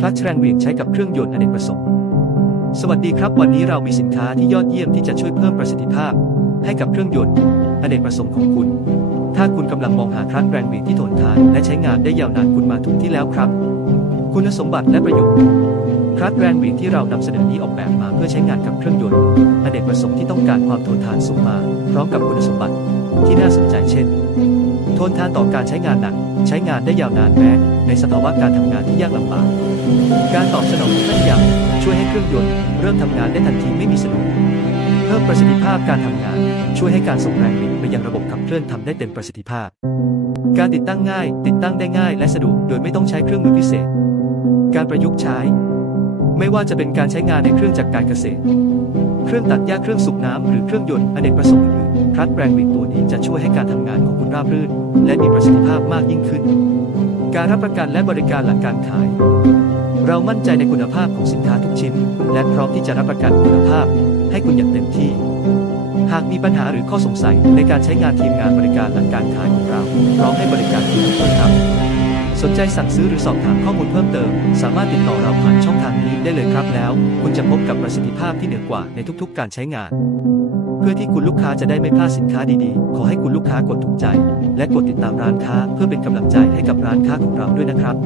คลัตช์แรงเหวี่ยงใช้กับเครื่องยนต์อเนกประสงค์ สวัสดีครับ วันนี้เรามีสินค้าที่ยอดเยี่ยมที่จะช่วยเพิ่มประสิทธิภาพ ให้กับเครื่องยนต์อเนกประสงค์ของคุณ ถ้าคุณกำลังมองหาคลัตช์แรงเหวี่ยงที่ทนทานและใช้งานได้ยาวนานคุณมาถูกที่แล้วครับ คุณสมบัติและประโยชน์คลัตช์แรงเหวี่ยงที่เรานำเสนอนี้ออกแบบมาเพื่อใช้งานกับเครื่องยนต์อเนกประสงค์ที่ต้องการความทนทานสูงมาพร้อมกับคุณสมบัติที่น่าสนใจเช่น ทนทานต่อการใช้งานหนัก ใช้งานได้ยาวนานแม้ในสภาวะการทำงานที่ยากลำบาก การตอบสนองที่แม่นยำช่วยให้เครื่องยนต์เริ่มทำงานได้ทันทีไม่มีสะดุดเพิ่มประสิทธิภาพการทำงาน ช่วยให้การส่งแรงบิดไปยังระบบขับเคลื่อนทำได้เต็มประสิทธิภาพ การติดตั้งง่าย ติดตั้งได้ง่ายและสะดวกโดยไม่ต้องใช้เครื่องมือพิเศษ การประยุกต์ใช้ ไม่ว่าจะเป็นการใช้งานในเครื่องจักรการเกษตร เครื่องตัดหญ้าเครื่องสูบน้ำหรือเครื่องยนต์อเนกประสงค์อื่นๆคลัตช์แรงบิดตัวนี้จะช่วยให้การทำงานของคุณราบรื่น และมีประสิทธิภาพมากยิ่งขึ้น การรับประกันและบริการหลังการขาย เรามั่นใจในคุณภาพของสินค้าทุกชิ้น และพร้อมที่จะรับประกันคุณภาพ ให้คุณอย่างเต็มที่ หากมีปัญหาหรือข้อสงสัยในการใช้งานทีมงานบริการหลังการขายของเราพร้อมให้บริการคุณทุกคนครับ สนใจสั่งซื้อหรือสอบถามข้อมูลเพิ่มเติม สามารถติดต่อเราผ่านช่องทางนี้ได้เลยครับแล้ว คุณจะพบกับประสิทธิภาพที่เหนือกว่าในทุกๆ การใช้งาน เพื่อที่คุณลูกค้าจะได้ไม่พลาดสินค้าดีๆ ขอให้คุณลูกค้ากดถูกใจ และกดติดตามร้านค้า เพื่อเป็นกำลังใจให้กับร้านค้าของเราด้วยนะครับ